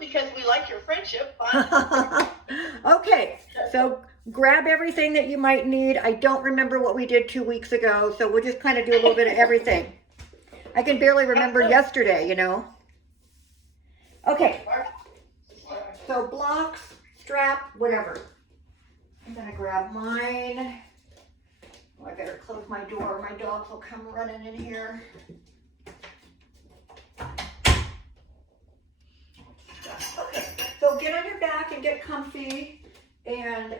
because we like your friendship. But Okay, so grab everything that you might need. I don't remember what we did 2 weeks ago, so we'll just kind of do a little bit of everything. I can barely remember yesterday, you know. Okay, so blocks, strap, whatever. I'm gonna grab mine. Oh, I better close my door. My dogs will come running in here. Okay, so get on your back and get comfy, and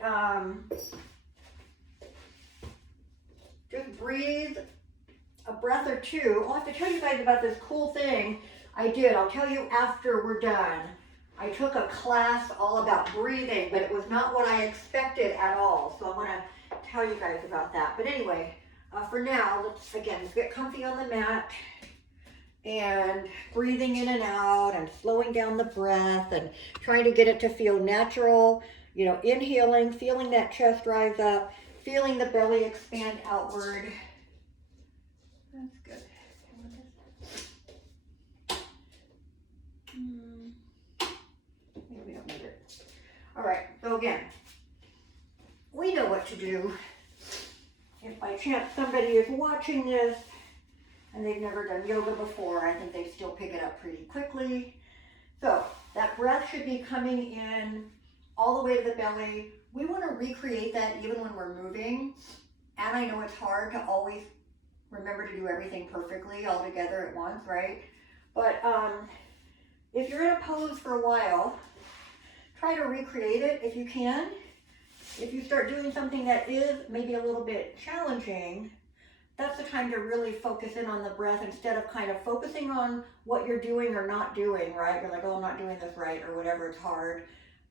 just breathe a breath or two. I'll have to tell you guys about this cool thing I did. I'll tell you after we're done. I took a class all about breathing, but it was not what I expected at all. So I'm gonna tell you guys about that. But anyway, for now, let's get comfy on the mat and breathing in and out and slowing down the breath and trying to get it to feel natural. You know, inhaling, feeling that chest rise up, feeling the belly expand outward. That's good. Maybe we don't need it. All right, so again, we know what to do. If by chance somebody is watching this and they've never done yoga before, I think they still pick it up pretty quickly. So that breath should be coming in all the way to the belly. We want to recreate that even when we're moving. And I know it's hard to always remember to do everything perfectly all together at once, right? But if you're in a pose for a while, try to recreate it if you can. If you start doing something that is maybe a little bit challenging, that's the time to really focus in on the breath instead of kind of focusing on what you're doing or not doing, right? You're like, oh, I'm not doing this right or whatever, it's hard.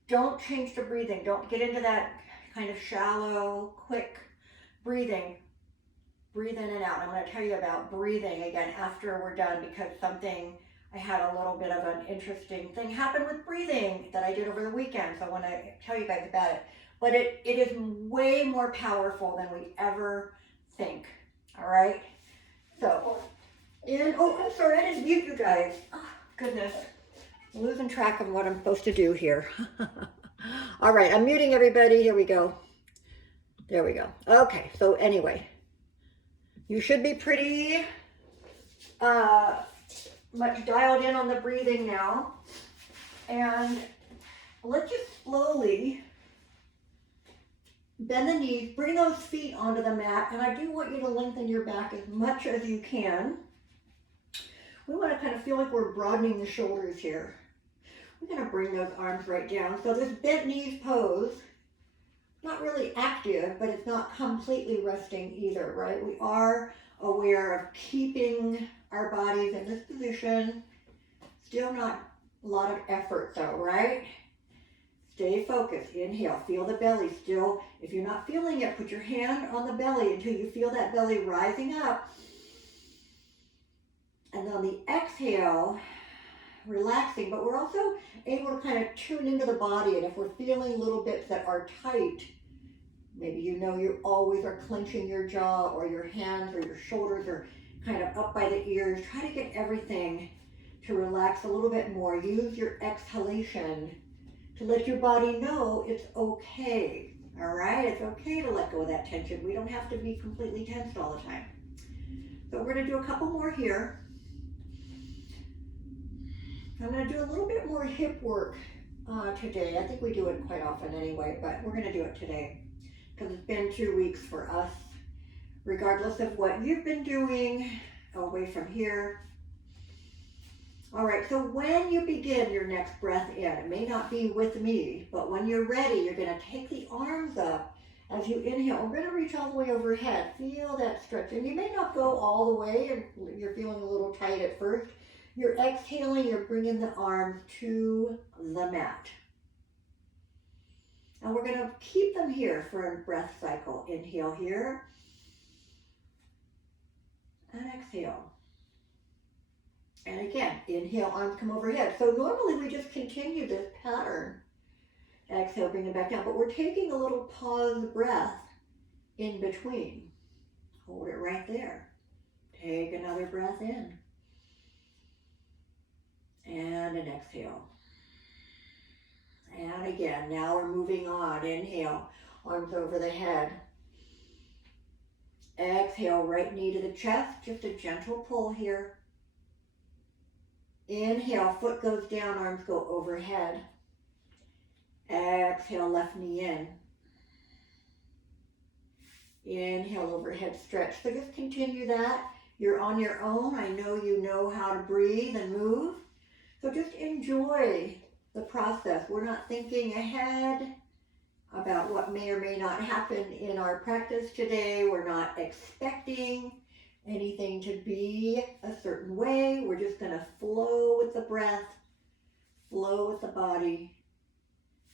Don't change the breathing. Don't get into that kind of shallow, quick breathing. Breathe in and out. I'm going to tell you about breathing again after we're done, because I had a little bit of an interesting thing happen with breathing that I did over the weekend. So I want to tell you guys about it. But it is way more powerful than we ever think. All right? So, I'm sorry, I didn't mute you guys. Oh, goodness. I'm losing track of what I'm supposed to do here. All right, I'm muting everybody. Here we go. There we go. Okay, so anyway, you should be pretty much dialed in on the breathing now. And let's just slowly bend the knees, bring those feet onto the mat, and I do want you to lengthen your back as much as you can. We want to kind of feel like we're broadening the shoulders here. We're going to bring those arms right down. So this bent knees pose, not really active, but it's not completely resting either, right? We are aware of keeping our bodies in this position. Still not a lot of effort though, right? Stay focused. Inhale. Feel the belly still. If you're not feeling it, put your hand on the belly until you feel that belly rising up. And on the exhale, relaxing, but we're also able to kind of tune into the body. And if we're feeling little bits that are tight, maybe you know you always are clenching your jaw or your hands or your shoulders are kind of up by the ears, try to get everything to relax a little bit more. Use your exhalation to let your body know it's okay. All right, it's okay to let go of that tension. We don't have to be completely tensed all the time. So we're going to do a couple more here. I'm going to do a little bit more hip work today. I think we do it quite often anyway, but we're going to do it today because it's been 2 weeks for us. Regardless of what you've been doing, away from here. All right, so when you begin your next breath in, it may not be with me, but when you're ready, you're going to take the arms up as you inhale. We're going to reach all the way overhead. Feel that stretch. And you may not go all the way, and you're feeling a little tight at first. You're exhaling, you're bringing the arms to the mat. And we're going to keep them here for a breath cycle. Inhale here. And exhale. And again, inhale, arms come overhead. So normally we just continue this pattern. Exhale, bring it back down. But we're taking a little pause breath in between. Hold it right there. Take another breath in. And an exhale. And again, now we're moving on. Inhale, arms over the head. Exhale, right knee to the chest, just a gentle pull here. Inhale, foot goes down, arms go overhead. Exhale, left knee in. Inhale, overhead stretch. So just continue that. You're on your own. I know you know how to breathe and move. So just enjoy the process. We're not thinking ahead about what may or may not happen in our practice today. We're not expecting anything to be a certain way. We're just going to flow with the breath, flow with the body,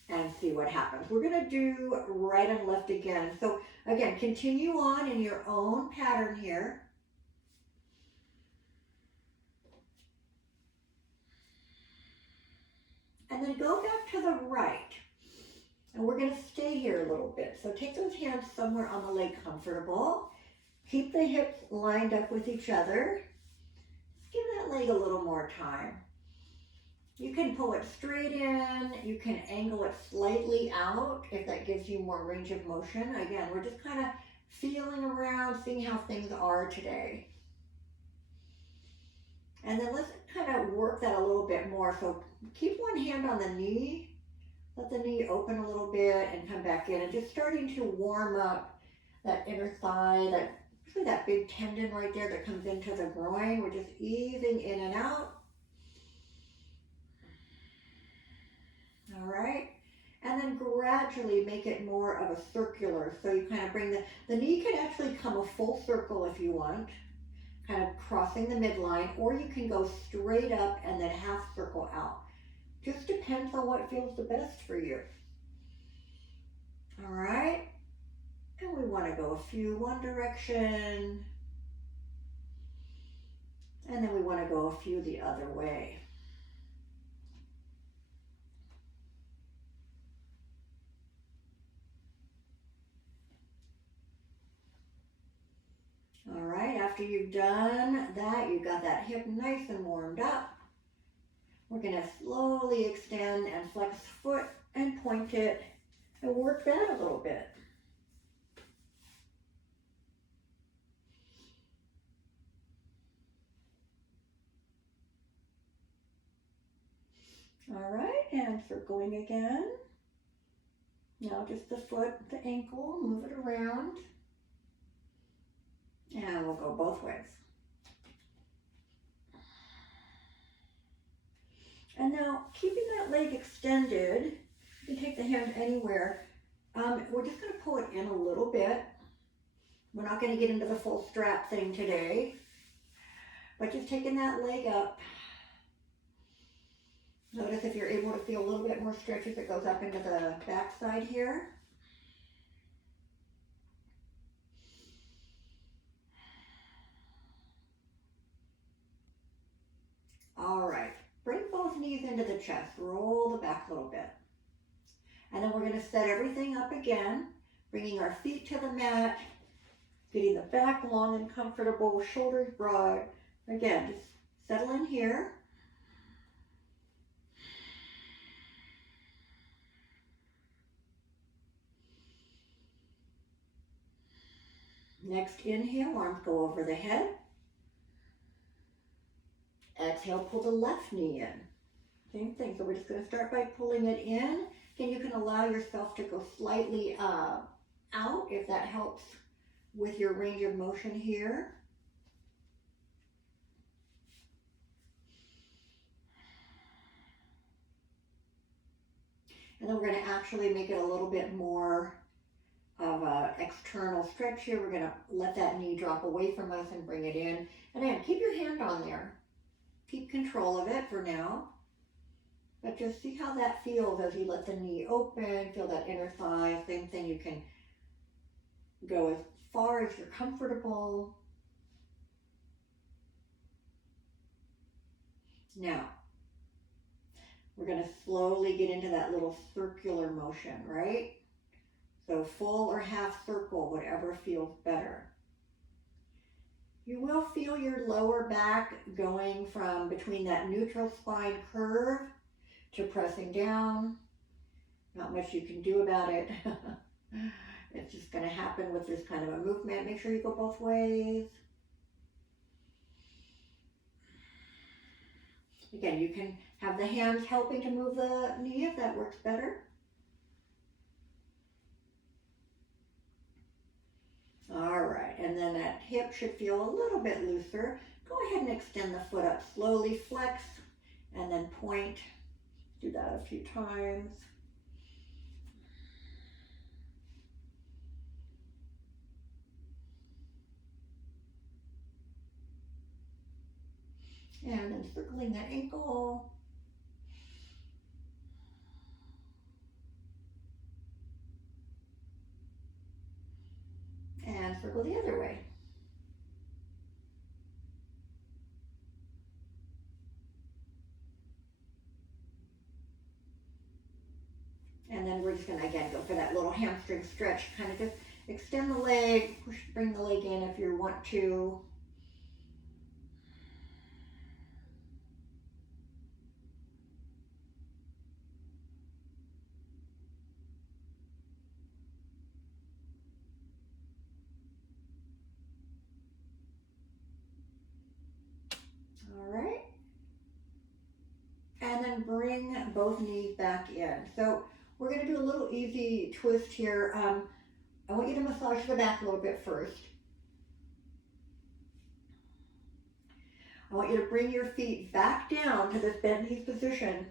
and see what happens. We're going to do right and left again. So again, continue on in your own pattern here. And then go back to the right. And we're going to stay here a little bit. So take those hands somewhere on the leg comfortable. Keep the hips lined up with each other. Just give that leg a little more time. You can pull it straight in. You can angle it slightly out if that gives you more range of motion. Again, we're just kind of feeling around, seeing how things are today. And then let's kind of work that a little bit more. So keep one hand on the knee. Let the knee open a little bit and come back in. And just starting to warm up that inner thigh, that big tendon right there that comes into the groin. We're just easing in and out. All right. And then gradually make it more of a circular. So you kind of bring the knee can actually come a full circle if you want, kind of crossing the midline, or you can go straight up and then half circle out. Just depends on what feels the best for you. All right. And we want to go a few one direction. And then we want to go a few the other way. All right, after you've done that, you've got that hip nice and warmed up. We're going to slowly extend and flex foot and point it and work that a little bit. All right, and circling again. Now just the foot, the ankle, move it around. And we'll go both ways. And now, keeping that leg extended, you can take the hand anywhere. We're just going to pull it in a little bit. We're not going to get into the full strap thing today, but just taking that leg up. Notice if you're able to feel a little bit more stretch as it goes up into the back side here. All right, bring both knees into the chest, roll the back a little bit. And then we're going to set everything up again, bringing our feet to the mat, getting the back long and comfortable, shoulders broad. Again, just settle in here. Next inhale, arms go over the head. Exhale, pull the left knee in. Same thing, so we're just going to start by pulling it in. Again, you can allow yourself to go slightly out if that helps with your range of motion here. And then we're going to actually make it a little bit more of an external stretch here. We're going to let that knee drop away from us and bring it in. And again, keep your hand on there. Keep control of it for now. But just see how that feels as you let the knee open, feel that inner thigh. Same thing, you can go as far as you're comfortable. Now, we're going to slowly get into that little circular motion, right? So full or half circle, whatever feels better. You will feel your lower back going from between that neutral spine curve to pressing down. Not much you can do about it. It's just going to happen with this kind of a movement. Make sure you go both ways. Again, you can have the hands helping to move the knee if that works better. All right, and then that hip should feel a little bit looser. Go ahead and extend the foot up slowly, flex, and then point. Do that a few times. And then circling that ankle. And circle the other way. And then we're just gonna, again, go for that little hamstring stretch. Kind of just extend the leg, push, bring the leg in if you want to. All right. And then bring both knees back in. So we're gonna do a little easy twist here. I want you to massage the back a little bit first. I want you to bring your feet back down to this bent knees position.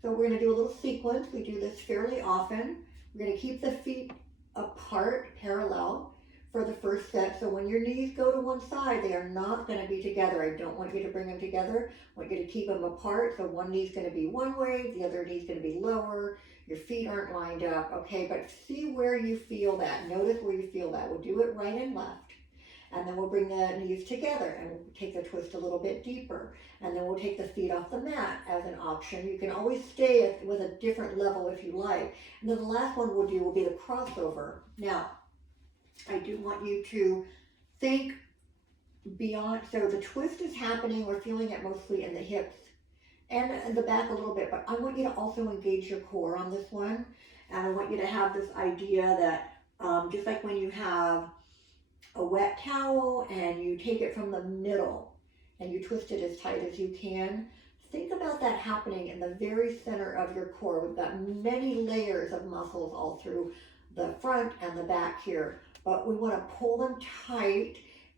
So we're going to do a little sequence. We do this fairly often. We're going to keep the feet apart, parallel, for the first set. So when your knees go to one side, they are not going to be together. I don't want you to bring them together. I want you to keep them apart. So one knee's going to be one way, the other knee's going to be lower. Your feet aren't lined up, okay? But see where you feel that. Notice where you feel that. We'll do it right and left. And then we'll bring the knees together and we'll take the twist a little bit deeper. And then we'll take the feet off the mat as an option. You can always stay with a different level if you like. And then the last one we'll do will be the crossover. Now, I do want you to think beyond. So the twist is happening. We're feeling it mostly in the hips and the back a little bit. But I want you to also engage your core on this one. And I want you to have this idea that just like when you have a wet towel and you take it from the middle and you twist it as tight as you can. Think about that happening in the very center of your core. We've got many layers of muscles all through the front and the back here, but we want to pull them tight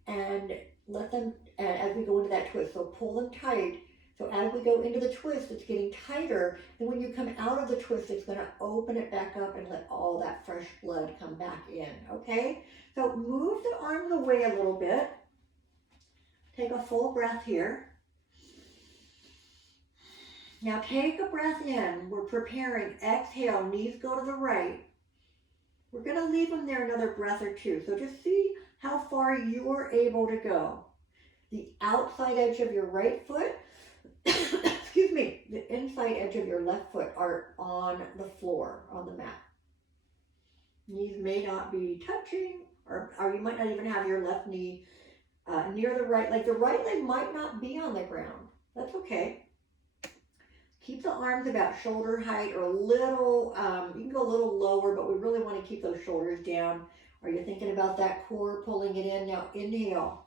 and let them, as we go into that twist, so pull them tight. So as we go into the twist, it's getting tighter. And when you come out of the twist, it's going to open it back up and let all that fresh blood come back in, okay? So move the arms away a little bit. Take a full breath here. Now take a breath in. We're preparing. Exhale, knees go to the right. We're going to leave them there another breath or two. So just see how far you're able to go. The outside edge of your right foot, excuse me, the inside edge of your left foot are on the floor, on the mat. Knees may not be touching, or you might not even have your left knee near the right, like the right leg might not be on the ground. That's okay. Keep the arms about shoulder height or a little, you can go a little lower, but we really want to keep those shoulders down. Are you thinking about that core, pulling it in? Now inhale.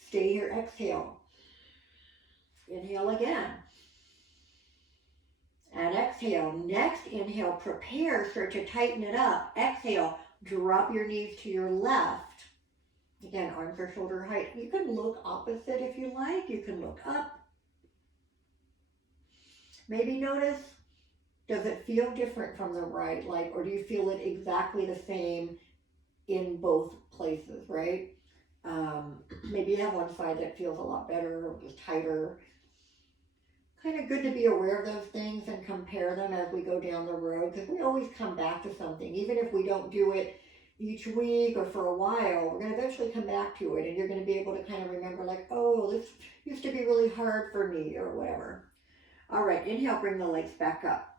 Stay here, exhale. Inhale again. And exhale. Next inhale, prepare, start to tighten it up. Exhale, drop your knees to your left. Again, arms are shoulder height. You can look opposite if you like. You can look up. Maybe notice, does it feel different from the right? Like, or do you feel it exactly the same in both places, right? Maybe you have one side that feels a lot better or just tighter. Kind of good to be aware of those things and compare them as we go down the road, because we always come back to something. Even if we don't do it each week or for a while, we're going to eventually come back to it, and you're going to be able to kind of remember, like, oh, this used to be really hard for me or whatever. All right, inhale, bring the legs back up.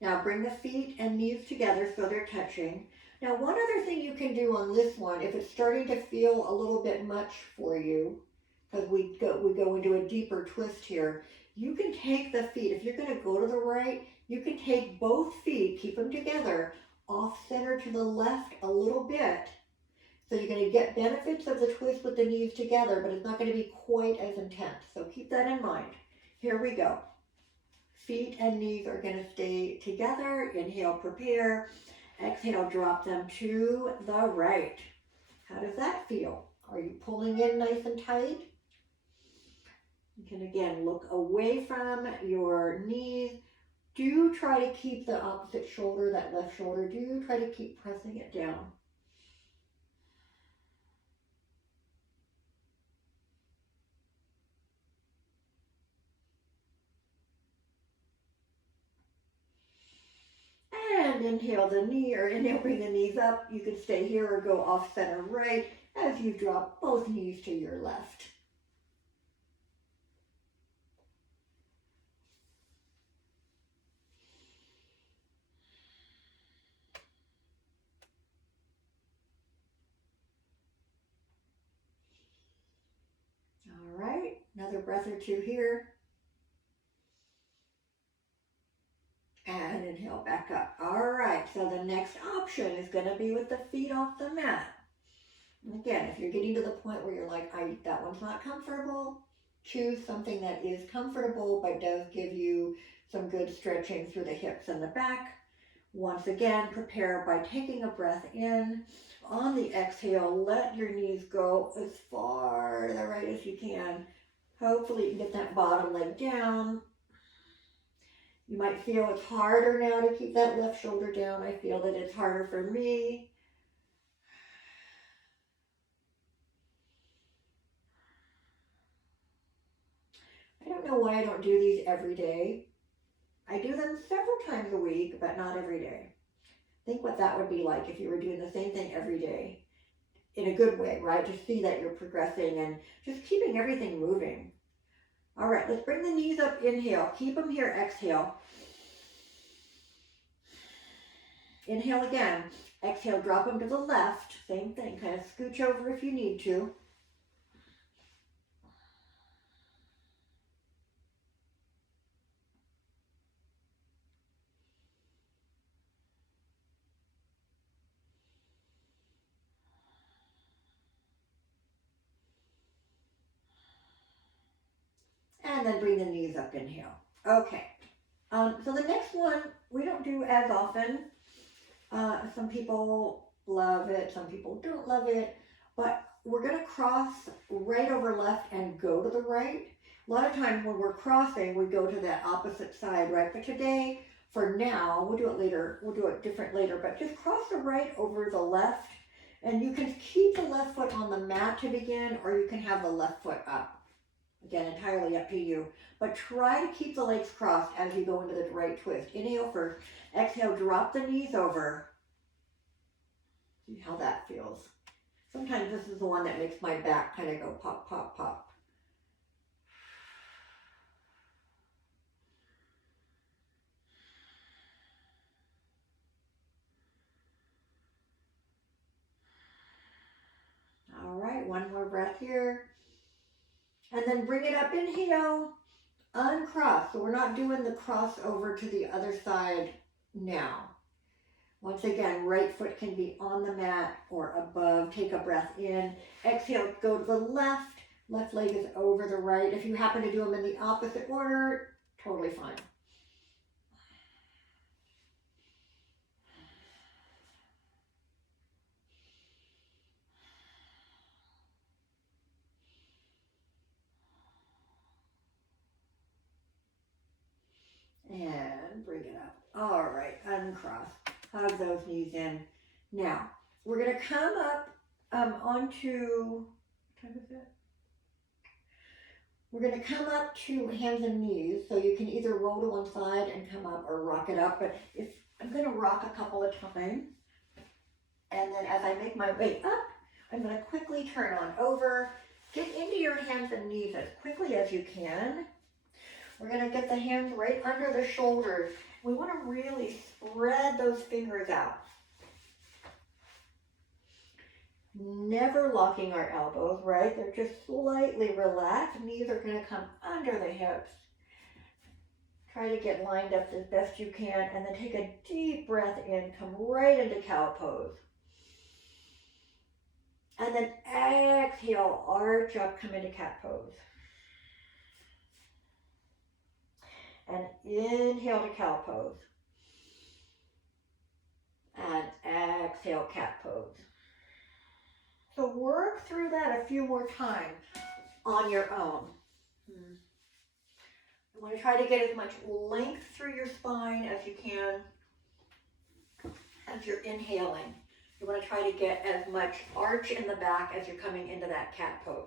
Now bring the feet and knees together so they're touching. Now one other thing you can do on this one, if it's starting to feel a little bit much for you, because we go into a deeper twist here, you can take the feet, if you're gonna go to the right, you can take both feet, keep them together, off center to the left a little bit. So you're gonna get benefits of the twist with the knees together, but it's not gonna be quite as intense. So keep that in mind. Here we go. Feet and knees are gonna stay together. Inhale, prepare. Exhale, drop them to the right. How does that feel? Are you pulling in nice and tight? You can again look away from your knees. Do try to keep the opposite shoulder, that left shoulder, do try to keep pressing it down. And inhale the knee, or inhale, bring the knees up. You can stay here or go off center right as you drop both knees to your left. All right, another breath or two here. And inhale back up. All right, so the next option is going to be with the feet off the mat. Again, if you're getting to the point where you're like, that one's not comfortable, choose something that is comfortable but does give you some good stretching through the hips and the back. Once again, prepare by taking a breath in. On the exhale, let your knees go as far to the right as you can. Hopefully you can get that bottom leg down. You might feel it's harder now to keep that left shoulder down. I feel that it's harder for me. I don't know why I don't do these every day. I do them several times a week, but not every day. Think what that would be like if you were doing the same thing every day in a good way, right? To see that you're progressing and just keeping everything moving. All right, let's bring the knees up, inhale. Keep them here, exhale. Inhale again. Exhale, drop them to the left. Same thing, kind of scooch over if you need to. And then bring the knees up, inhale. Okay, so the next one we don't do as often. Some people love it, some people don't love it, but we're gonna cross right over left and go to the right. A lot of times when we're crossing, we go to that opposite side, right? But today, for now, we'll do it later, we'll do it different later, but just cross the right over the left, and you can keep the left foot on the mat to begin, or you can have the left foot up. Again, entirely up to you. But try to keep the legs crossed as you go into the right twist. Inhale first. Exhale, drop the knees over. See how that feels. Sometimes this is the one that makes my back kind of go pop, pop, pop. All right, one more breath here. And then bring it up, inhale, uncross. So we're not doing the cross over to the other side now. Once again, right foot can be on the mat or above. Take a breath in. Exhale, go to the left. Left leg is over the right. If you happen to do them in the opposite order, totally fine. And bring it up. All right, uncross. Hug those knees in. Now, we're going to come up onto, what time is it? We're going to come up to hands and knees, so you can either roll to one side and come up or rock it up, but I'm going to rock a couple of times, and then as I make my way up, I'm going to quickly turn on over. Get into your hands and knees as quickly as you can. We're going to get the hands right under the shoulders. We want to really spread those fingers out. Never locking our elbows, right? They're just slightly relaxed. Knees are going to come under the hips. Try to get lined up as best you can, and then take a deep breath in, come right into cow pose. And then exhale, arch up, come into cat pose. And inhale to cow pose. And exhale, cat pose. So work through that a few more times on your own. You want to try to get as much length through your spine as you can as you're inhaling. You want to try to get as much arch in the back as you're coming into that cat pose.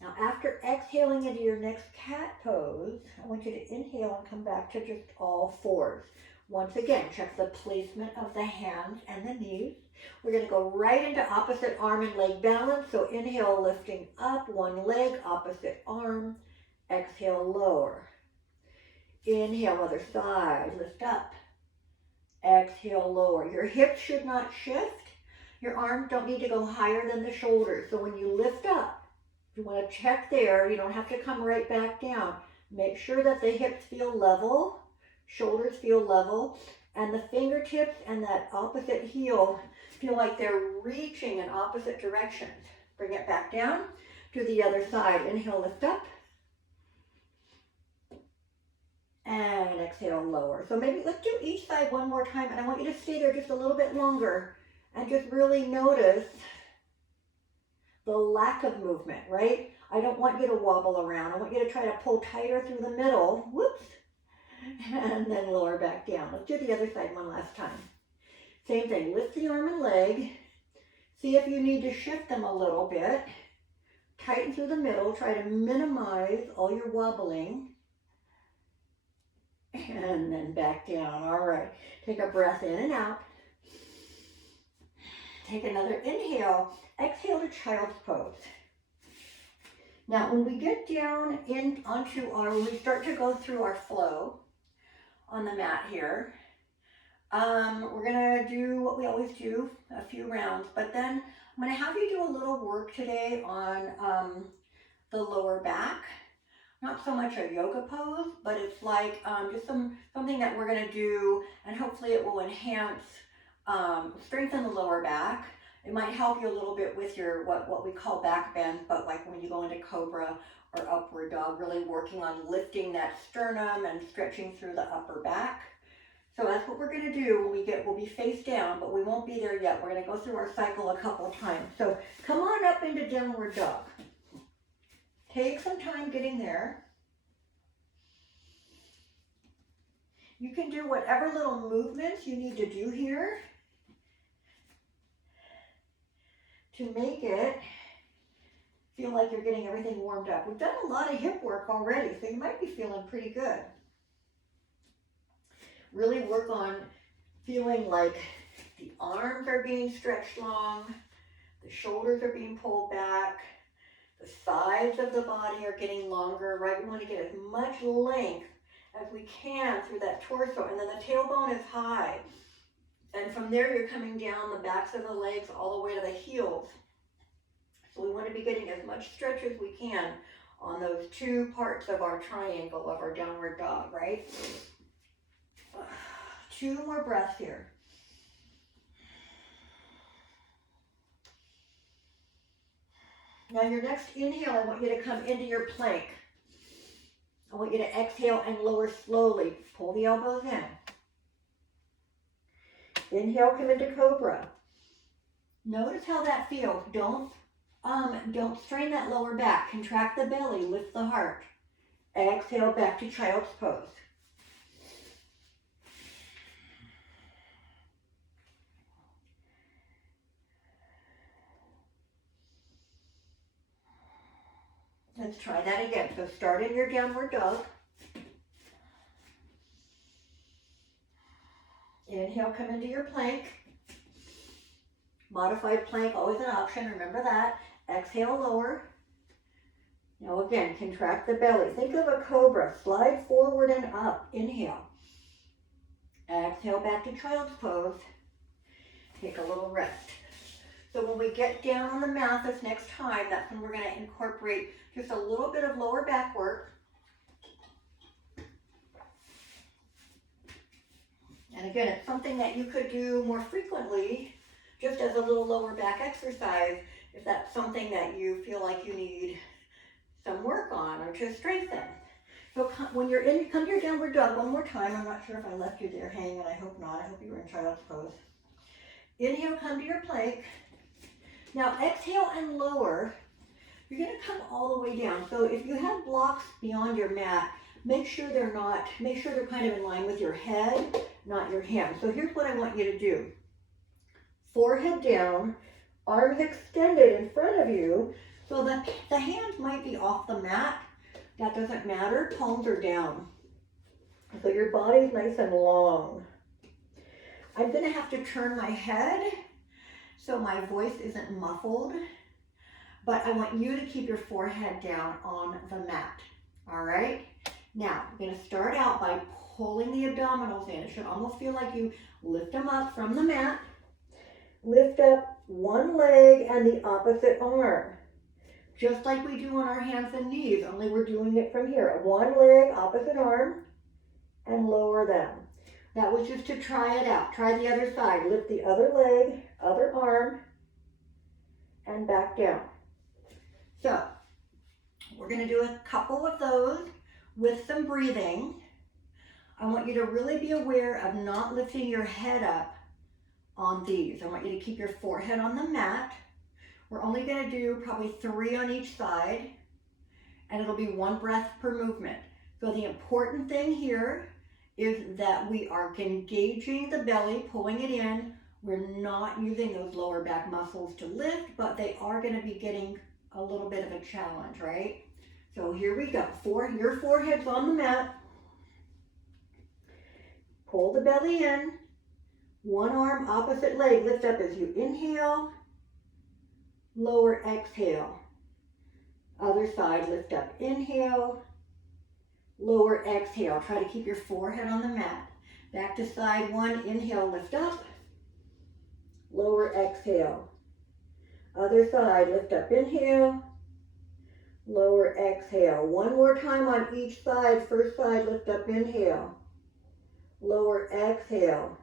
Now, after exhaling into your next cat pose, I want you to inhale and come back to just all fours. Once again, check the placement of the hands and the knees. We're going to go right into opposite arm and leg balance. So inhale, lifting up, one leg, opposite arm. Exhale, lower. Inhale, other side, lift up. Exhale, lower. Your hips should not shift. Your arms don't need to go higher than the shoulders. So when you lift up, you want to check there. You don't have to come right back down. Make sure that the hips feel level, shoulders feel level, and the fingertips and that opposite heel feel like they're reaching in opposite directions. Bring it back down to the other side. Inhale, lift up. And exhale, lower. So maybe let's do each side one more time, and I want you to stay there just a little bit longer and just really notice the lack of movement, right? I don't want you to wobble around. I want you to try to pull tighter through the middle. Whoops. And then lower back down. Let's do the other side one last time. Same thing. Lift the arm and leg. See if you need to shift them a little bit. Tighten through the middle. Try to minimize all your wobbling. And then back down. All right. Take a breath in and out. Take another inhale. Exhale to child's pose. Now, when we get down when we start to go through our flow on the mat here, we're gonna do what we always do, a few rounds, but then I'm gonna have you do a little work today on the lower back. Not so much a yoga pose, but it's like just something that we're gonna do, and hopefully it will enhance, strengthen the lower back. It might help you a little bit with your what we call back bend, but like when you go into cobra or upward dog, really working on lifting that sternum and stretching through the upper back. So that's what we're going to do when we'll be face down, but we won't be there yet. We're going to go through our cycle a couple of times. So come on up into downward dog. Take some time getting there. You can do whatever little movements you need to do here to make it feel like you're getting everything warmed up. We've done a lot of hip work already, so you might be feeling pretty good. Really work on feeling like the arms are being stretched long, the shoulders are being pulled back, the sides of the body are getting longer, right? We want to get as much length as we can through that torso, and then the tailbone is high. And from there, you're coming down the backs of the legs all the way to the heels. So we want to be getting as much stretch as we can on those two parts of our triangle of our downward dog, right? 2 more breaths here. Now your next inhale, I want you to come into your plank. I want you to exhale and lower slowly. Pull the elbows in. Inhale, come into cobra. Notice how that feels. Don't strain that lower back. Contract the belly, lift the heart. Exhale back to child's pose. Let's try that again. So start in your downward dog. Inhale, come into your plank. Modified plank, always an option, remember that. Exhale, lower. Now again, contract the belly. Think of a cobra. Slide forward and up. Inhale. Exhale back to child's pose. Take a little rest. So when we get down on the mat this next time, that's when we're going to incorporate just a little bit of lower back work. And again, it's something that you could do more frequently, just as a little lower back exercise, if that's something that you feel like you need some work on or to strengthen. So when you're in, come to your downward dog one more time. I'm not sure if I left you there hanging, I hope not. I hope you were in child's pose. Inhale, come to your plank. Now exhale and lower. You're going to come all the way down. So if you have blocks beyond your mat, make sure they're kind of in line with your head, not your hands. So here's what I want you to do. Forehead down, arms extended in front of you, so that the hands might be off the mat. That doesn't matter, palms are down. So your body's nice and long. I'm gonna have to turn my head so my voice isn't muffled, but I want you to keep your forehead down on the mat, all right? Now, I'm gonna start out by pulling the abdominals in. It should almost feel like you lift them up from the mat. Lift up one leg and the opposite arm. Just like we do on our hands and knees, only we're doing it from here. One leg, opposite arm, and lower them. That was just to try it out. Try the other side. Lift the other leg, other arm, and back down. So, we're gonna do a couple of those with some breathing. I want you to really be aware of not lifting your head up on these. I want you to keep your forehead on the mat. We're only going to do probably 3 on each side, and it'll be 1 breath per movement. So the important thing here is that we are engaging the belly, pulling it in. We're not using those lower back muscles to lift, but they are going to be getting a little bit of a challenge, right? So here we go. Your forehead's on the mat. Pull the belly in. One arm, opposite leg, lift up as you inhale. Lower, exhale. Other side, lift up, inhale. Lower, exhale. Try to keep your forehead on the mat. Back to side 1, inhale, lift up. Lower, exhale. Other side, lift up, inhale. Lower, exhale. One more time on each side. First side, lift up, inhale. Lower, exhale.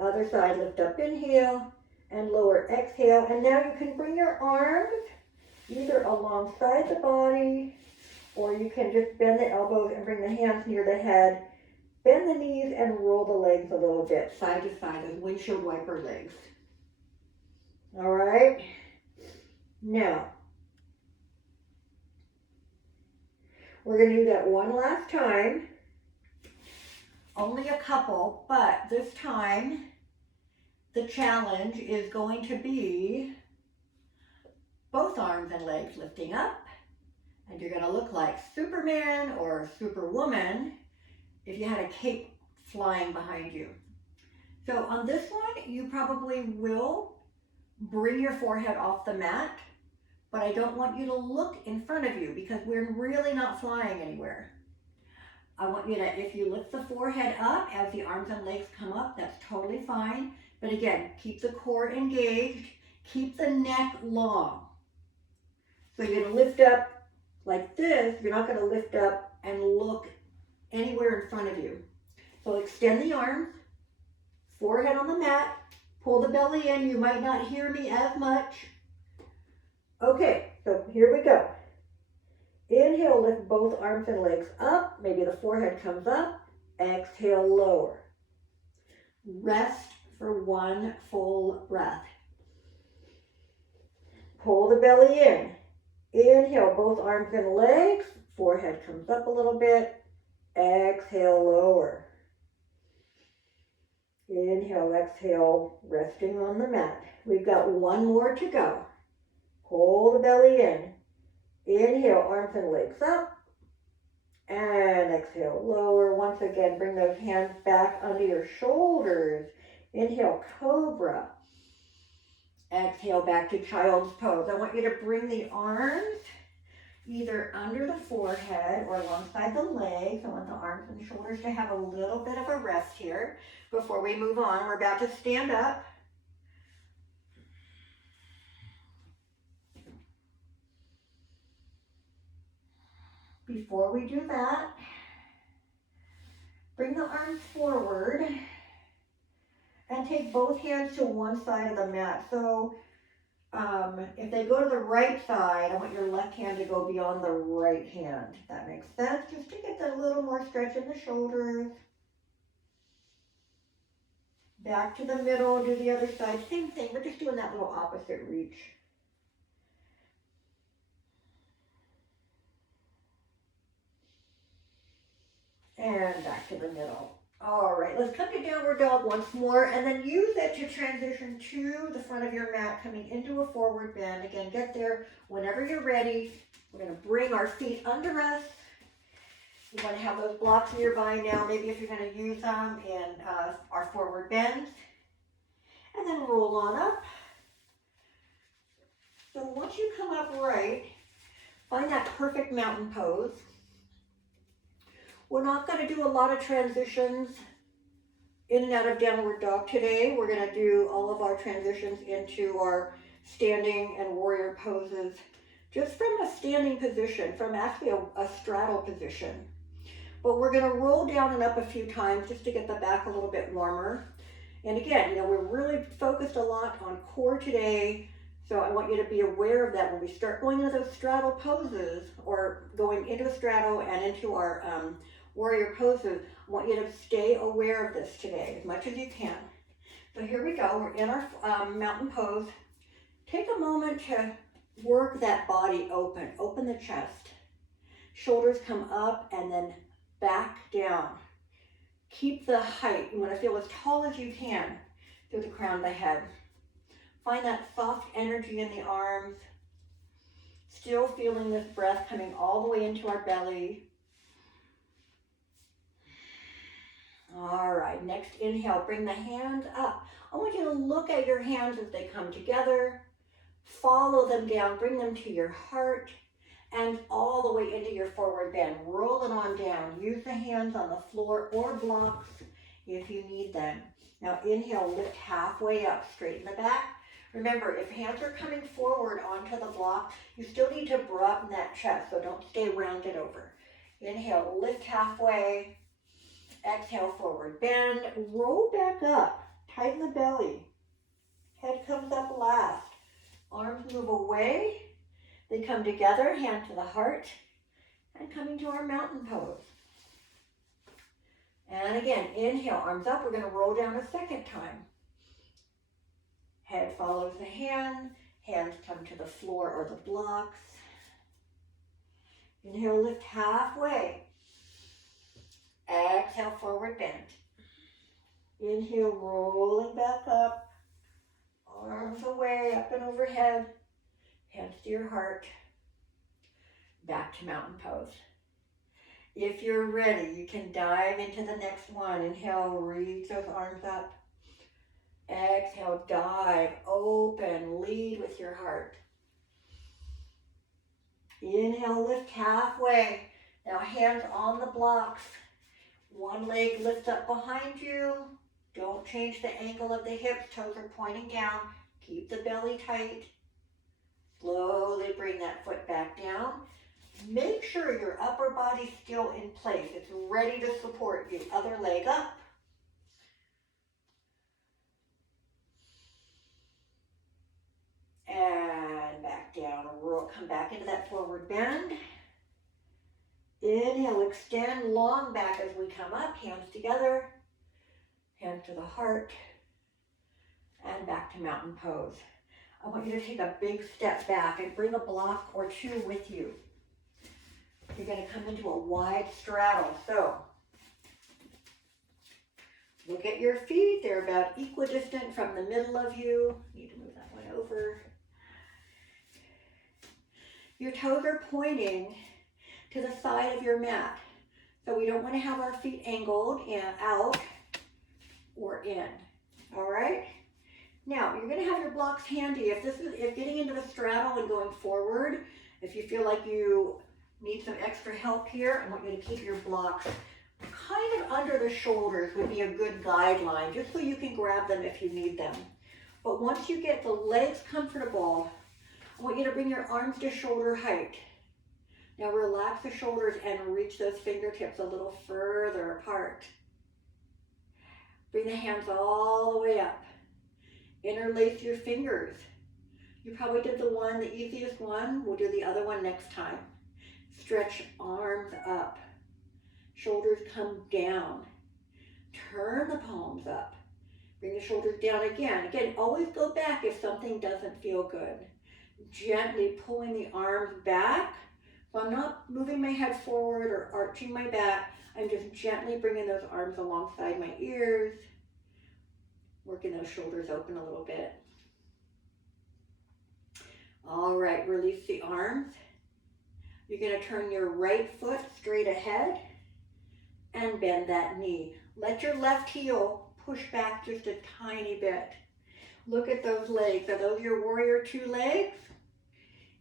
Other side, lift up, inhale. And lower, exhale. And now you can bring your arms either alongside the body, or you can just bend the elbows and bring the hands near the head. Bend the knees and roll the legs a little bit, side to side, as windshield wiper legs. All right? Now, we're going to do that one last time. Only a couple, but this time, the challenge is going to be both arms and legs lifting up, and you're going to look like Superman or Superwoman if you had a cape flying behind you. So on this one, you probably will bring your forehead off the mat, but I don't want you to look in front of you because we're really not flying anywhere. I want you to, if you lift the forehead up as the arms and legs come up, that's totally fine. But again, keep the core engaged, keep the neck long. So you're going to lift up like this. You're not going to lift up and look anywhere in front of you. So extend the arms, forehead on the mat, pull the belly in. You might not hear me as much. Okay, so here we go. Inhale, lift both arms and legs up. Maybe the forehead comes up. Exhale, lower. Rest for 1 full breath. Pull the belly in. Inhale, both arms and legs. Forehead comes up a little bit. Exhale, lower. Inhale, exhale, resting on the mat. We've got 1 more to go. Pull the belly in. Inhale, arms and legs up. And exhale, lower. Once again, bring those hands back under your shoulders. Inhale, cobra. Exhale, back to child's pose. I want you to bring the arms either under the forehead or alongside the legs. I want the arms and shoulders to have a little bit of a rest here before we move on. We're about to stand up. Before we do that, bring the arms forward and take both hands to one side of the mat. So if they go to the right side, I want your left hand to go beyond the right hand. If that makes sense, just to get a little more stretch in the shoulders. Back to the middle, do the other side. Same thing, we're just doing that little opposite reach. And back to the middle. All right, let's come to downward dog once more, and then use it to transition to the front of your mat, coming into a forward bend. Again, get there whenever you're ready. We're gonna bring our feet under us. You wanna have those blocks nearby now, maybe if you're gonna use them in our forward bends. And then roll on up. So once you come up right, find that perfect mountain pose. We're not going to do a lot of transitions in and out of downward dog today. We're going to do all of our transitions into our standing and warrior poses just from a standing position, from actually a straddle position. But we're going to roll down and up a few times just to get the back a little bit warmer. And again, we're really focused a lot on core today. So I want you to be aware of that when we start going into those straddle poses, or going into a straddle and into our warrior poses. I want you to stay aware of this today as much as you can. So here we go. We're in our mountain pose. Take a moment to work that body open. Open the chest. Shoulders come up and then back down. Keep the height. You want to feel as tall as you can through the crown of the head. Find that soft energy in the arms. Still feeling this breath coming all the way into our belly. All right, next inhale, bring the hands up. I want you to look at your hands as they come together. Follow them down, bring them to your heart, and all the way into your forward bend. Roll it on down. Use the hands on the floor or blocks if you need them. Now inhale, lift halfway up, straighten the back. Remember, if hands are coming forward onto the block, you still need to broaden that chest, so don't stay rounded over. Inhale, lift halfway. Exhale, forward bend. Roll back up. Tighten the belly. Head comes up last. Arms move away. They come together, hand to the heart, and coming to our mountain pose. And again, inhale, arms up. We're going to roll down a second time. Head follows the hand. Hands come to the floor or the blocks. Inhale, lift halfway. Exhale, forward bend. Inhale, rolling back up. Arms away, up and overhead. Hands to your heart. Back to mountain pose. If you're ready, you can dive into the next one. Inhale, reach those arms up. Exhale, dive, open, lead with your heart. Inhale, lift halfway. Now hands on the blocks. One leg lifts up behind you. Don't change the angle of the hips. Toes are pointing down. Keep the belly tight. Slowly bring that foot back down. Make sure your upper body's still in place. It's ready to support you. Other leg up. And back down. Roll, come back into that forward bend. Inhale, extend long back as we come up. Hands together. Hands to the heart. And back to mountain pose. I want you to take a big step back and bring a block or two with you. You're going to come into a wide straddle. So, look at your feet. They're about equidistant from the middle of you. Need to move that one over. Your toes are pointing to the side of your mat. So we don't want to have our feet angled and out or in. All right? Now, you're going to have your blocks handy. If getting into the straddle and going forward, if you feel like you need some extra help here, I want you to keep your blocks kind of under the shoulders would be a good guideline, just so you can grab them if you need them. But once you get the legs comfortable, I want you to bring your arms to shoulder height. Now relax the shoulders and reach those fingertips a little further apart. Bring the hands all the way up. Interlace your fingers. You probably did the easiest one. We'll do the other one next time. Stretch arms up. Shoulders come down. Turn the palms up. Bring the shoulders down again. Again, always go back if something doesn't feel good. Gently pulling the arms back. So I'm not moving my head forward or arching my back. I'm just gently bringing those arms alongside my ears. Working those shoulders open a little bit. All right, release the arms. You're going to turn your right foot straight ahead and bend that knee. Let your left heel push back just a tiny bit. Look at those legs. Are those your warrior two legs?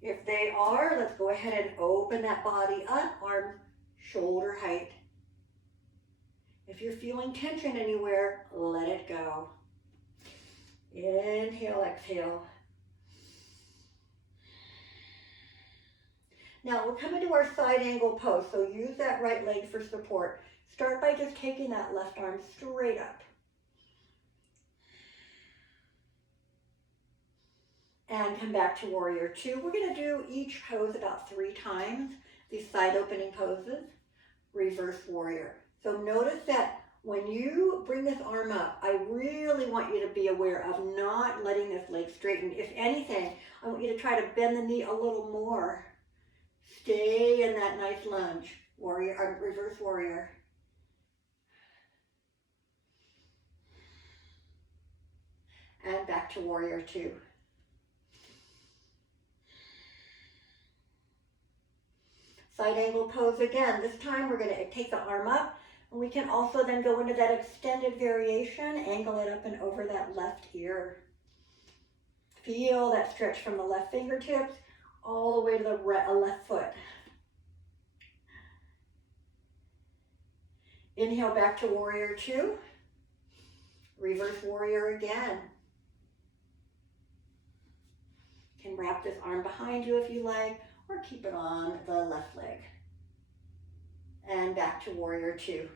If they are, let's go ahead and open that body up, arms shoulder height. If you're feeling tension anywhere, let it go. Inhale, exhale. Now we're coming to our side angle pose, so use that right leg for support. Start by just taking that left arm straight up. And come back to warrior two. We're going to do each pose about 3 times, these side opening poses. Reverse warrior. So notice that when you bring this arm up, I really want you to be aware of not letting this leg straighten. If anything, I want you to try to bend the knee a little more. Stay in that nice lunge. Warrior, reverse warrior. And back to warrior two. Side angle pose again. This time we're going to take the arm up, and we can also then go into that extended variation, angle it up and over that left ear. Feel that stretch from the left fingertips all the way to the left foot. Inhale back to warrior two. Reverse warrior again. You can wrap this arm behind you if you like, or keep it on the left leg. And back to warrior two.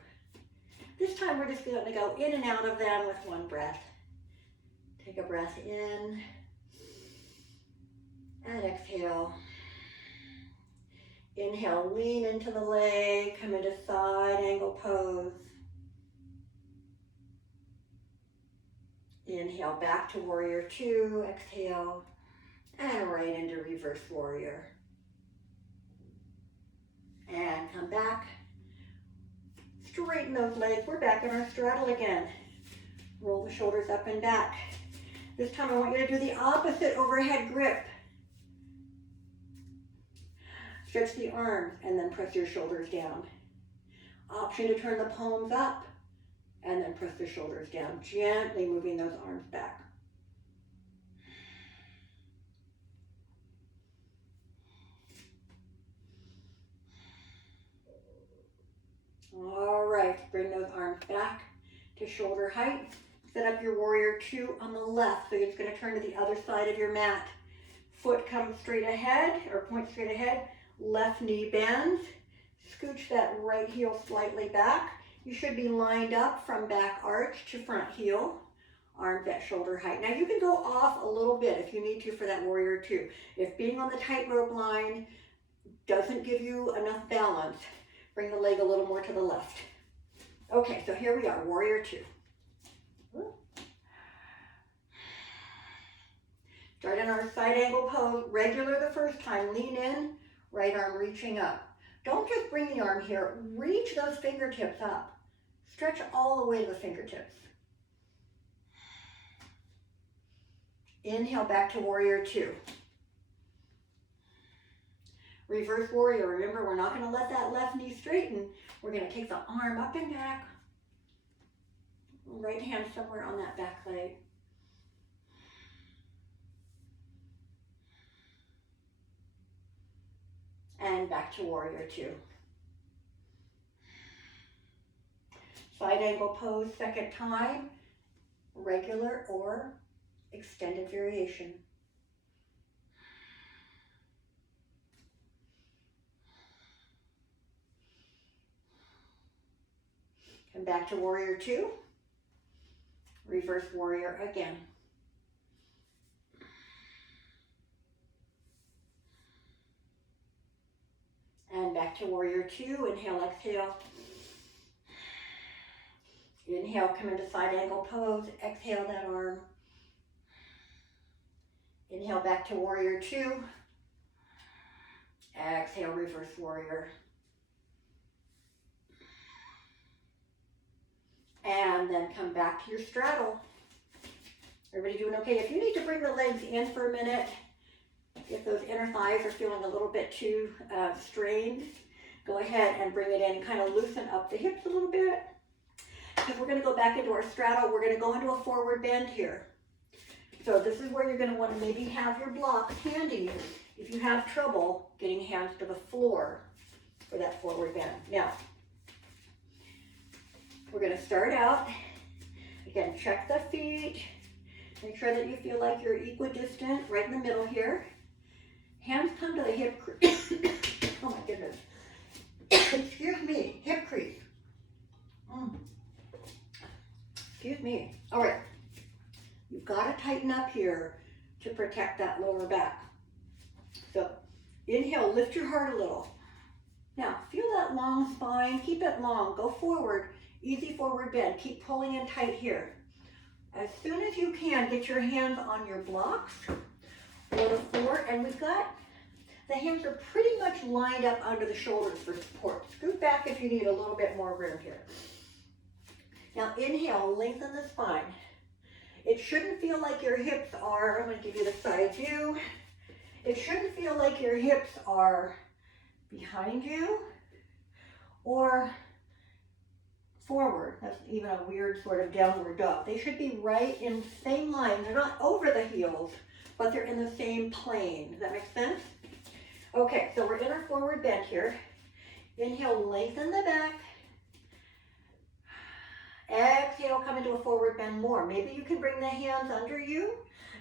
This time we're just going to go in and out of them with one breath. Take a breath in and exhale. Inhale, lean into the leg, come into side angle pose. Inhale back to warrior two, exhale, and right into reverse warrior. And come back. Straighten those legs. We're back in our straddle again. Roll the shoulders up and back. This time I want you to do the opposite overhead grip. Stretch the arms and then press your shoulders down. Option to turn the palms up and then press the shoulders down, gently moving those arms back. All right, bring those arms back to shoulder height. Set up your warrior two on the left, so you're just going to turn to the other side of your mat. Foot comes straight ahead, or point straight ahead. Left knee bends. Scooch that right heel slightly back. You should be lined up from back arch to front heel. Arms at shoulder height. Now you can go off a little bit if you need to for that warrior two. If being on the tightrope line doesn't give you enough balance, bring the leg a little more to the left. Okay, so here we are, warrior two. Start in our side angle pose, regular the first time, lean in, right arm reaching up. Don't just bring the arm here, reach those fingertips up. Stretch all the way to the fingertips. Inhale back to warrior two. Reverse warrior. Remember, we're not going to let that left knee straighten. We're going to take the arm up and back. Right hand somewhere on that back leg. and back to warrior two. Side angle pose second time, regular or extended variation. And back to warrior two, reverse warrior again. And back to warrior two, inhale, exhale. Inhale, come into side angle pose, exhale that arm. Inhale back to warrior two. Exhale, reverse warrior. And then come back to your straddle. Everybody doing okay? If you need to bring the legs in for a minute, if those inner thighs are feeling a little bit too strained, go ahead and bring it in and kind of loosen up the hips a little bit. Because we're going to go back into our straddle, we're going to go into a forward bend here. So this is where you're going to want to maybe have your blocks handy if you have trouble getting hands to the floor for that forward bend. Now, we're going to start out, again, check the feet, make sure that you feel like you're equidistant right in the middle here. Hands come to the hip crease. Oh my goodness. Excuse me, hip crease. Excuse me. All right. You've got to tighten up here to protect that lower back. So inhale, lift your heart a little. Now feel that long spine, keep it long, go forward, easy forward bend, keep pulling in tight here. As soon as you can, get your hands on your blocks or the floor, and we've got, the hands are pretty much lined up under the shoulders for support. Scoot back if you need a little bit more room here. Now inhale, lengthen the spine. It shouldn't feel like your hips are, I'm going to give you the side view. It shouldn't feel like your hips are behind you or forward. That's even a weird sort of downward dog. They should be right in the same line. They're not over the heels, but they're in the same plane. Does that make sense? Okay, so we're in our forward bend here. Inhale, lengthen the back. Exhale, come into a forward bend more. Maybe you can bring the hands under you.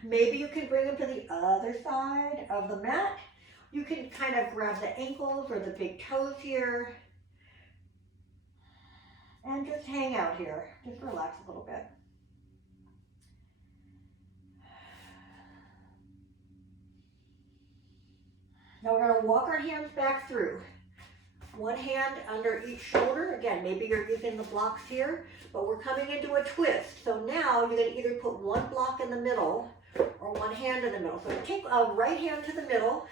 Maybe you can bring them to the other side of the mat. You can kind of grab the ankles or the big toes here. And just hang out here. Just relax a little bit. Now we're going to walk our hands back through. One hand under each shoulder. Again, maybe you're using the blocks here, but we're coming into a twist. So now you're going to either put one block in the middle or one hand in the middle. So take a right hand to the middle,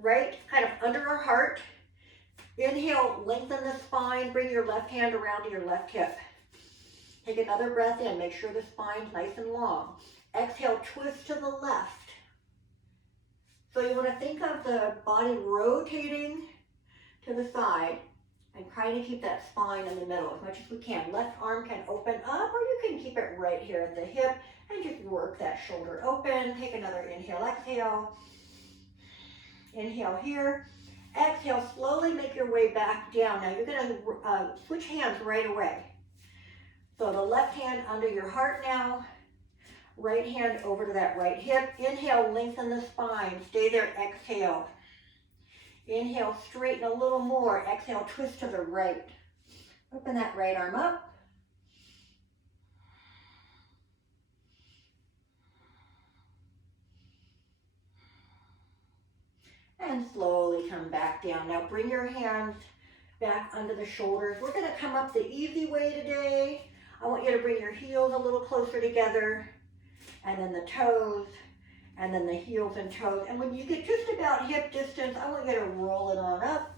right kind of under our heart. Inhale, lengthen the spine, bring your left hand around to your left hip. Take another breath in, make sure the spine's nice and long. Exhale, twist to the left. So you want to think of the body rotating to the side and try to keep that spine in the middle as much as we can. Left arm can open up, or you can keep it right here at the hip and just work that shoulder open. Take another inhale, exhale. Inhale here. Exhale, slowly make your way back down. Now you're going to switch hands right away. So the left hand under your heart now. Right hand over to that right hip. Inhale, lengthen the spine. Stay there, exhale. Inhale, straighten a little more. Exhale, twist to the right. Open that right arm up. And slowly come back down. Now bring your hands back under the shoulders. We're going to come up the easy way today. I want you to bring your heels a little closer together, and then the toes, and then the heels and toes. And when you get just about hip distance, I want you to roll it on up.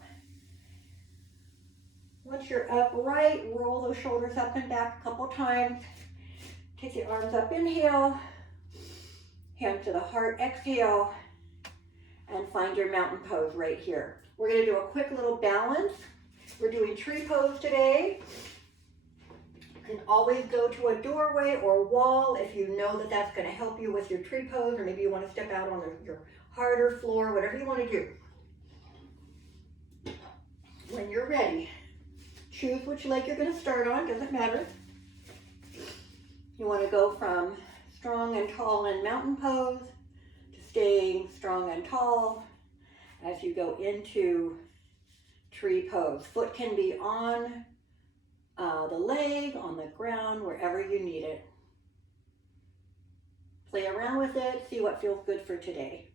Once you're upright, roll those shoulders up and back a couple times. Take the arms up, inhale. Hand to the heart, exhale. And find your mountain pose right here. We're going to do a quick little balance. We're doing tree pose today. You can always go to a doorway or wall if you know that that's going to help you with your tree pose, or maybe you want to step out on your harder floor, whatever you want to do. When you're ready, choose which leg you're going to start on, doesn't matter. You want to go from strong and tall in mountain pose to staying strong and tall as you go into tree pose. Foot can be on the leg, on the ground, wherever you need it. Play around with it, see what feels good for today.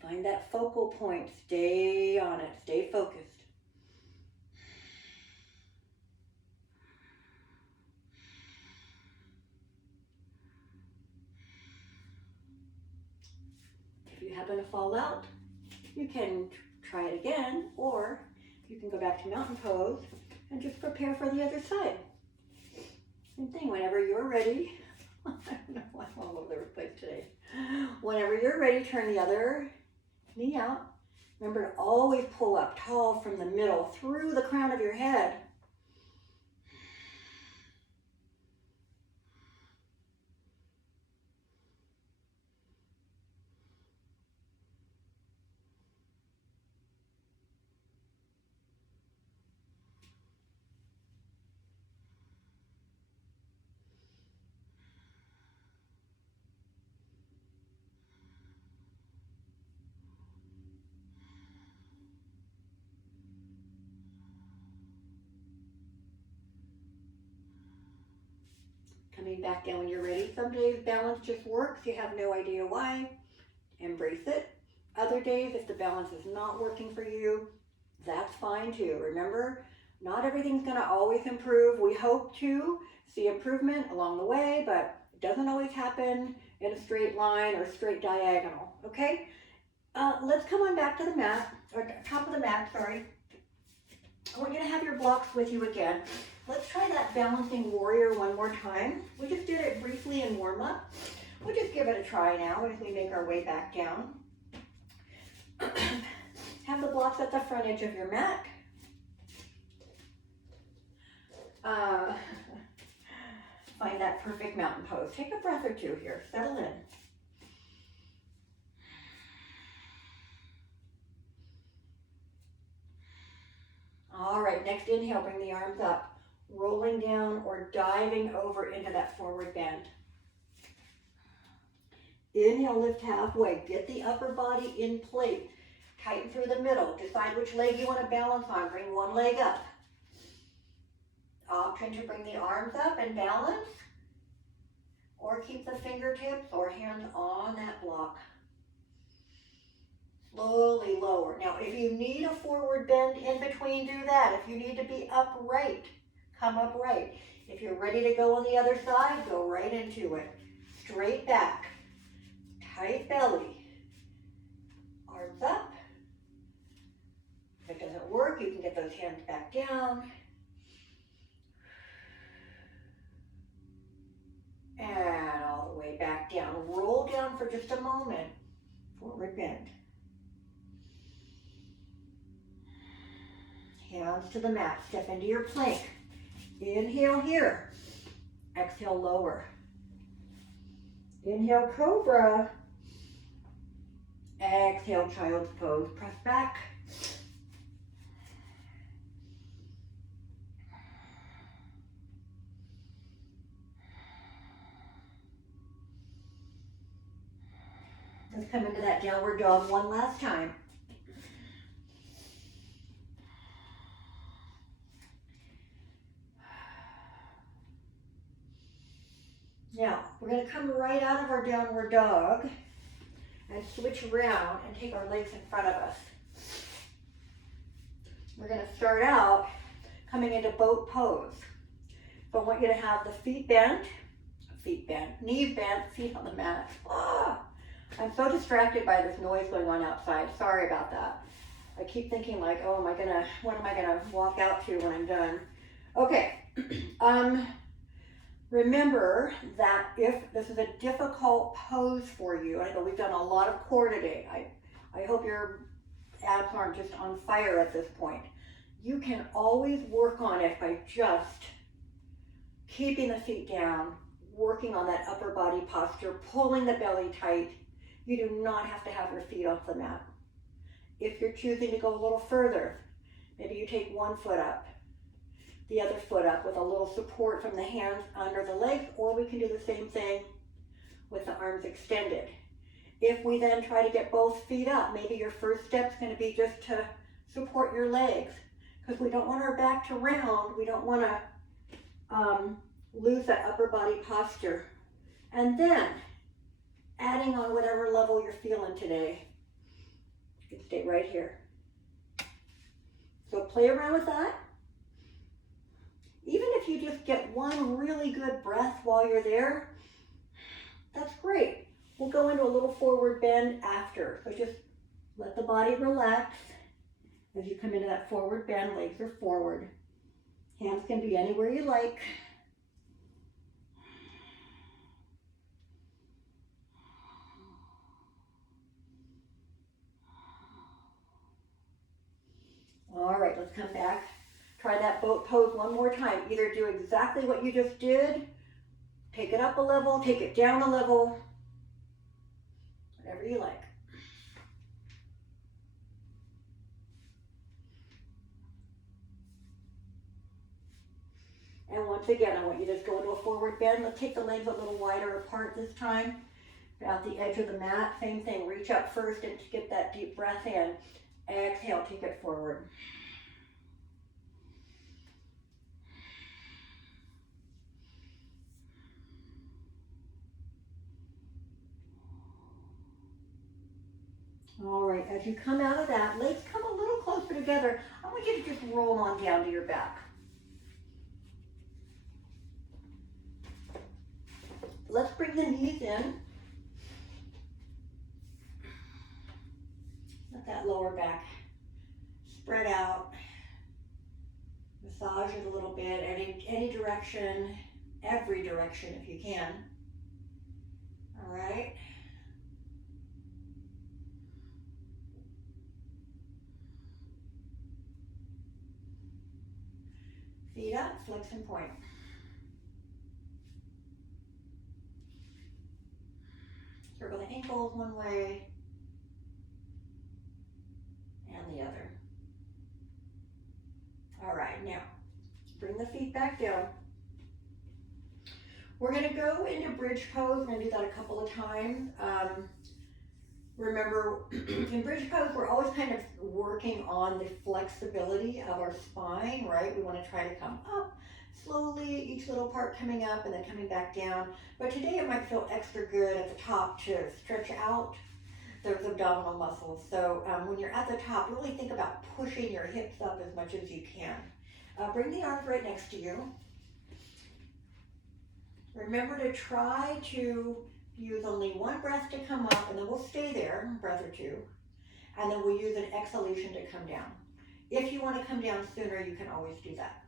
Find that focal point, stay on it, stay focused. If you happen to fall out, you can try it again, or you can go back to mountain pose and just prepare for the other side. Same thing, whenever you're ready. I don't know, I'm all over the place today. Whenever you're ready, turn the other knee out. Remember to always pull up tall from the middle through the crown of your head. Coming back down when you're ready. Some days balance just works, you have no idea why. Embrace it. Other days, if the balance is not working for you, that's fine too. Remember, not everything's going to always improve. We hope to see improvement along the way, but it doesn't always happen in a straight line or straight diagonal, okay? Let's come on back to the mat, or top of the mat, sorry. I want you to have your blocks with you again. Let's try that balancing warrior one more time. We just did it briefly in warm up. We'll just give it a try now as we make our way back down. Have the blocks at the front edge of your mat. Find that perfect mountain pose. Take a breath or two here. Settle in. All right, next inhale, bring the arms up, rolling down or diving over into that forward bend. Inhale, lift halfway, get the upper body in place, tighten through the middle, decide which leg you want to balance on, bring one leg up. Option to bring the arms up and balance, or keep the fingertips or hands on that block. Slowly lower. Now, if you need a forward bend in between, do that. If you need to be upright, come upright. If you're ready to go on the other side, go right into it. Straight back, tight belly, arms up. If it doesn't work, you can get those hands back down. And all the way back down. Roll down for just a moment. Forward bend. Hands to the mat, step into your plank. Inhale here, exhale lower. Inhale cobra, exhale child's pose, press back. Let's come into that downward dog one last time. Now, we're going to come right out of our downward dog and switch around and take our legs in front of us. We're going to start out coming into boat pose. So I want you to have the knees bent, feet on the mat. I'm so distracted by this noise going on outside. Sorry about that. I keep thinking like, oh, what am I gonna walk out to when I'm done? Okay. Remember that if this is a difficult pose for you, I know we've done a lot of core today. I hope your abs aren't just on fire at this point. You can always work on it by just keeping the feet down, working on that upper body posture, pulling the belly tight, You do not have to have your feet off the mat. If you're choosing to go a little further, maybe you take one foot up, the other foot up with a little support from the hands under the legs, or we can do the same thing with the arms extended. If we then try to get both feet up, maybe your first step's going to be just to support your legs, because we don't want our back to round. We don't want to lose that upper body posture. And then adding on whatever level you're feeling today. You can stay right here. So play around with that. Even if you just get one really good breath while you're there, that's great. We'll go into a little forward bend after. So just let the body relax as you come into that forward bend. Legs are forward. Hands can be anywhere you like. All right, let's come back. Try that boat pose one more time. Either do exactly what you just did, take it up a level, take it down a level, whatever you like. And once again, I want you to just go into a forward bend. Let's take the legs a little wider apart this time. At the edge of the mat, same thing. Reach up first and get that deep breath in. Exhale, take it forward. All right, as you come out of that, legs come a little closer together. I want you to just roll on down to your back. Let's bring the knees in. Let that lower back spread out. Massage it a little bit, any direction, every direction if you can. All right. Feet up, flex and point. Circle the ankles one way and the other. All right, now bring the feet back down. We're going to go into bridge pose. We're going to do that a couple of times. Remember, in bridge pose, we're always kind of working on the flexibility of our spine, right? We want to try to come up slowly, each little part coming up and then coming back down. But today it might feel extra good at the top to stretch out those abdominal muscles. So when you're at the top, really think about pushing your hips up as much as you can. Bring the arms right next to you. Remember to try to use only one breath to come up, and then we'll stay there, a breath or two, and then we'll use an exhalation to come down. If you want to come down sooner, you can always do that.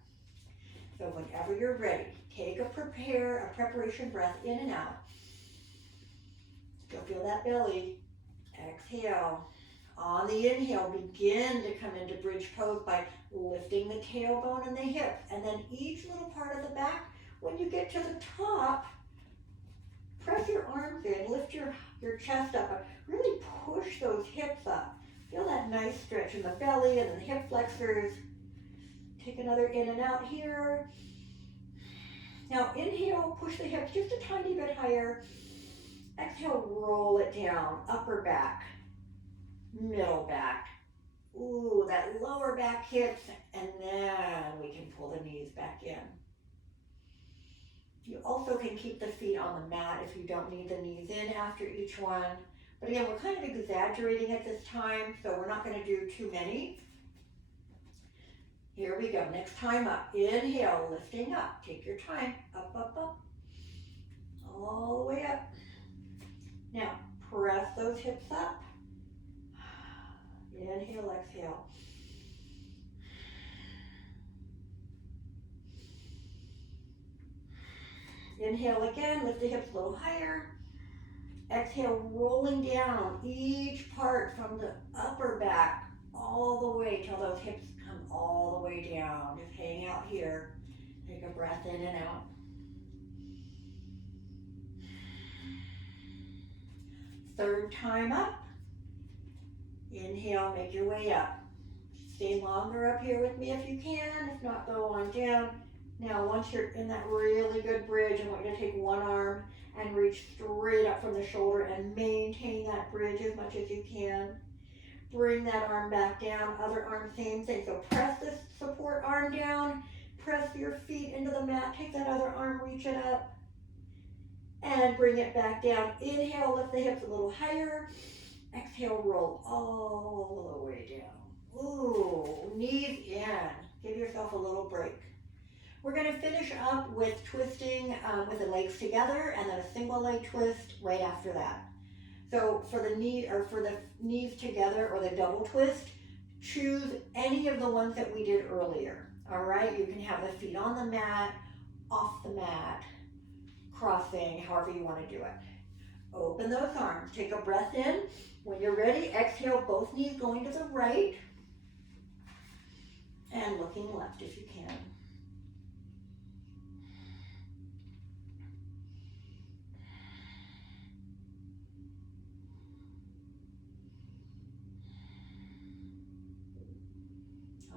So whenever you're ready, take a preparation breath in and out. Still feel that belly. Exhale. On the inhale, begin to come into bridge pose by lifting the tailbone and the hips, and then each little part of the back. When you get to the top, press your arms in, lift your chest up, really push those hips up. Feel that nice stretch in the belly and the hip flexors. Take another in and out here. Now inhale, push the hips just a tiny bit higher. Exhale, roll it down, upper back, middle back. Ooh, that lower back hips, and then we can pull the knees back in. You also can keep the feet on the mat if you don't need the knees in after each one. But again, we're kind of exaggerating at this time, so we're not going to do too many. Here we go. Next time up. Inhale, lifting up. Take your time. Up, up, up. All the way up. Now, press those hips up. Inhale, exhale. Inhale again, lift the hips a little higher. Exhale, rolling down each part from the upper back all the way till those hips come all the way down. Just hang out here. Take a breath in and out. Third time up. Inhale, make your way up. Stay longer up here with me if you can. If not, go on down. Now, once you're in that really good bridge, I want you to take one arm and reach straight up from the shoulder and maintain that bridge as much as you can. Bring that arm back down. Other arm, same thing. So press this support arm down. Press your feet into the mat. Take that other arm, reach it up. And bring it back down. Inhale, lift the hips a little higher. Exhale, roll all the way down. Ooh, knees in. Give yourself a little break. We're going to finish up with twisting with the legs together and then a single leg twist right after that. So for the knees together or the double twist, choose any of the ones that we did earlier. All right, you can have the feet on the mat, off the mat, crossing, however you want to do it. Open those arms. Take a breath in. When you're ready, exhale, both knees going to the right and looking left if you can.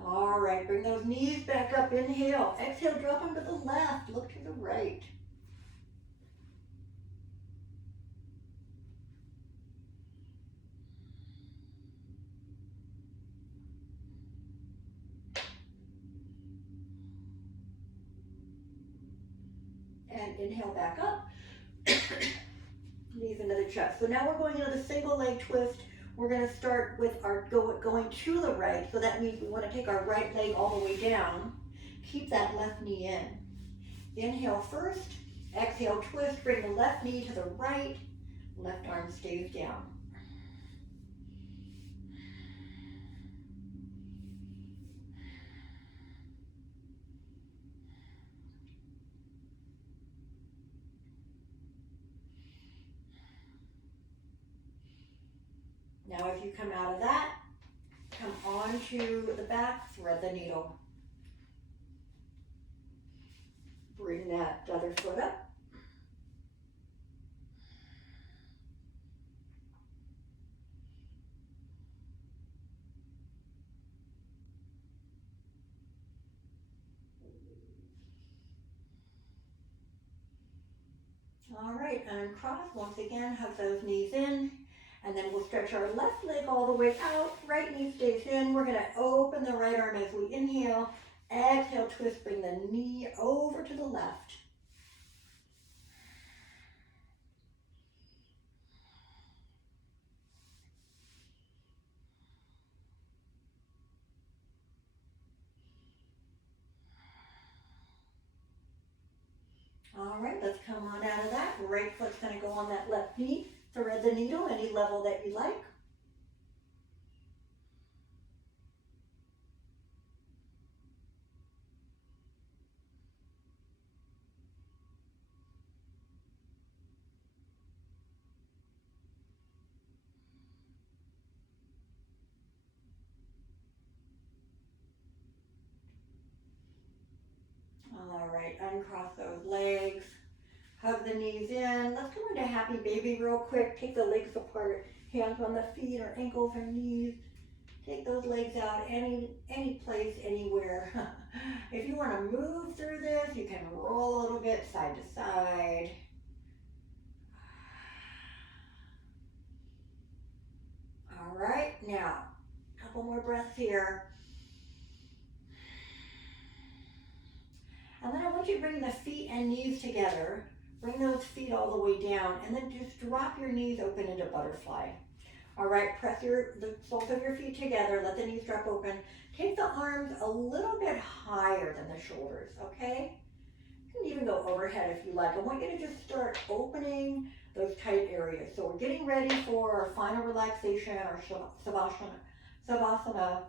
All right, bring those knees back up. Inhale. Exhale, drop them to the left. Look to the right. And inhale back up. Knees into the chest. So now we're going into the single leg twist. We're going to start with our going to the right. So that means we want to take our right leg all the way down. Keep that left knee in. Inhale first. Exhale, twist. Bring the left knee to the right. Left arm stays down. Now if you come out of that, come onto the back, thread the needle. Bring that other foot up. All right, uncross. Once again, hug those knees in. And then we'll stretch our left leg all the way out. Right knee stays in. We're going to open the right arm as we inhale. Exhale, twist. Bring the knee over to the left. All right, let's come on out of that. Right foot's going to go on that left knee. Thread the needle any level that you like. All right, uncross those legs. Hug the knees in. Let's go into happy baby real quick. Take the legs apart. Hands on the feet or ankles or knees. Take those legs out any place, anywhere. If you want to move through this, you can roll a little bit side to side. All right, now, a couple more breaths here. And then I want you to bring the feet and knees together. Bring those feet all the way down and then just drop your knees open into butterfly. All right, press the soles of your feet together. Let the knees drop open. Take the arms a little bit higher than the shoulders, okay? You can even go overhead if you like. I want you to just start opening those tight areas. So we're getting ready for our final relaxation, our Savasana,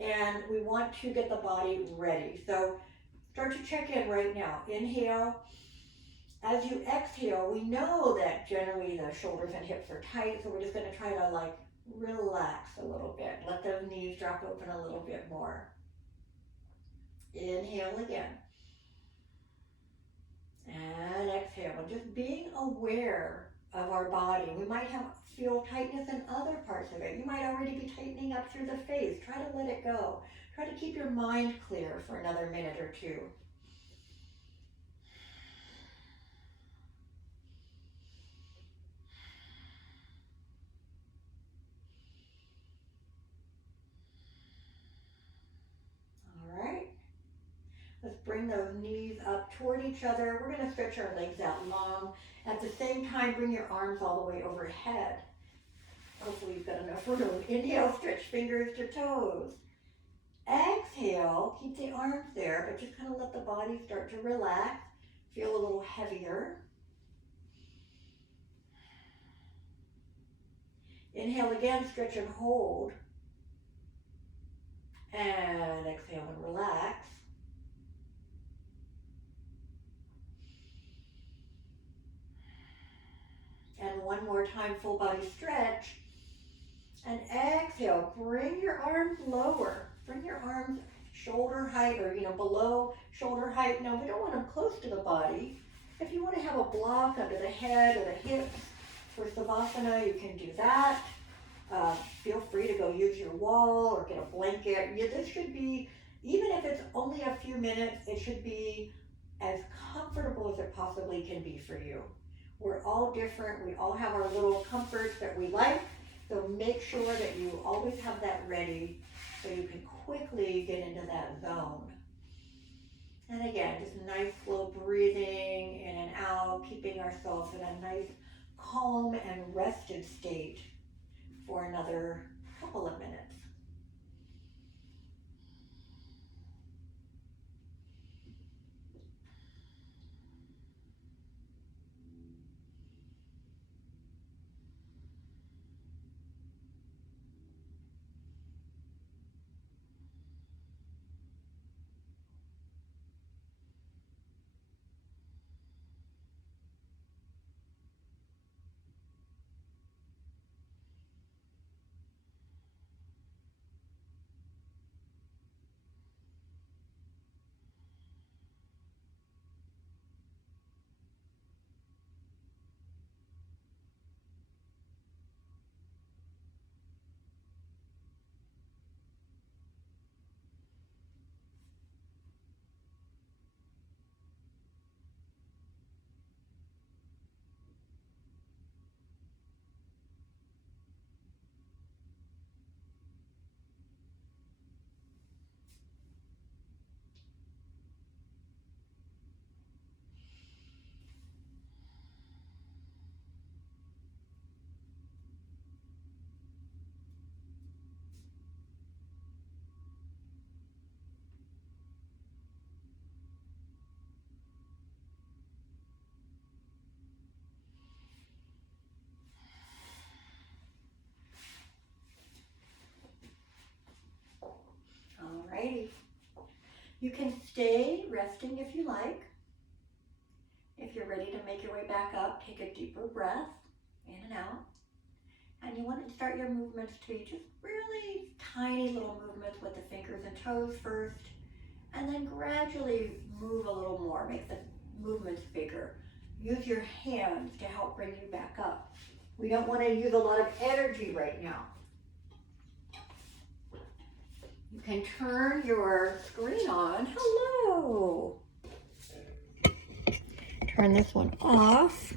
and we want to get the body ready. So start to check in right now. Inhale. As you exhale, we know that generally the shoulders and hips are tight, so we're just going to try to relax a little bit. Let those knees drop open a little bit more. Inhale again. And exhale. Just being aware of our body. We might feel tightness in other parts of it. You might already be tightening up through the face. Try to let it go. Try to keep your mind clear for another minute or two. All right. Let's bring those knees up toward each other. We're going to stretch our legs out long. At the same time, bring your arms all the way overhead. Hopefully you've got enough room. Inhale, stretch fingers to toes. Exhale, keep the arms there, but just kind of let the body start to relax. Feel a little heavier. Inhale again, stretch and hold. And exhale and relax. And one more time, full body stretch. And exhale, bring your arms lower. Bring your arms shoulder height or, below shoulder height. No, we don't want them close to the body. If you want to have a block under the head or the hips for Savasana, you can do that. Feel free to go use your wall or get a blanket. This should be, even if it's only a few minutes, it should be as comfortable as it possibly can be for you. We're all different. We all have our little comforts that we like. So make sure that you always have that ready so you can quickly get into that zone. And again, just nice slow breathing in and out, keeping ourselves in a nice calm and rested state for another couple of minutes. Alrighty. You can stay resting if you like. If you're ready to make your way back up, take a deeper breath in and out. And you want to start your movements to be just really tiny little movements with the fingers and toes first, and then gradually move a little more, make the movements bigger. Use your hands to help bring you back up. We don't want to use a lot of energy right now. You can turn your screen on. Hello. Turn this one off.